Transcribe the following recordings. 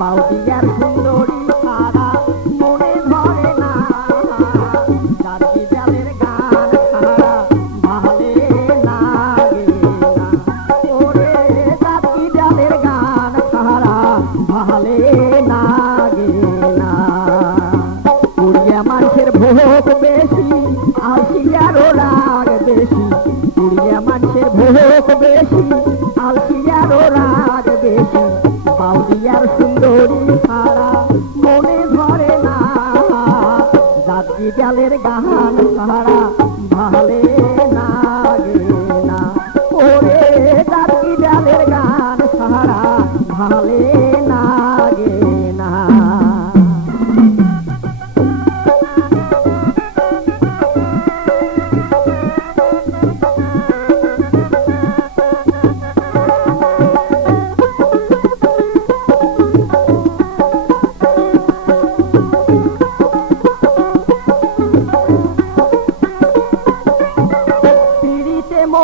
বাউদিয়ার সুন্দরী জালের গান সারা ভালে নাগে না। ওরে তার জালের গান সারা ভালে লাগে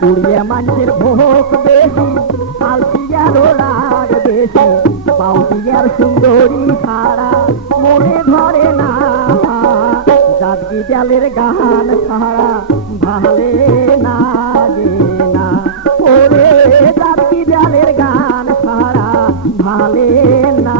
পুড়িয়া মানুষের ভোগ বেশি আলসিয়ারও রাগ বেশি। বাউটিয়ার সুন্দরী সারা মনে ধরে না জাতকি জালের গান সারা ভালে লাগে না। ওরে জাতকি জালের গান সারা ভালে না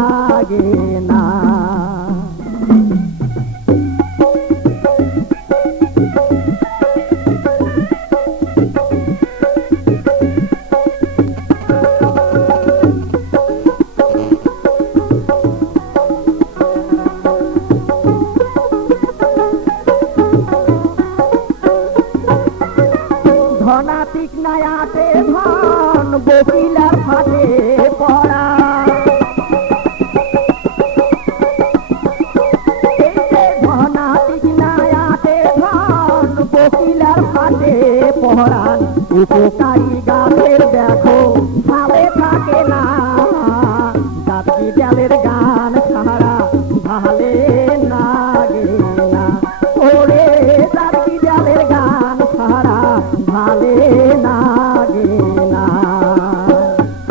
ধনাতিক নায়াতে ধন বকিলার ফাটে পড়া। উপকারী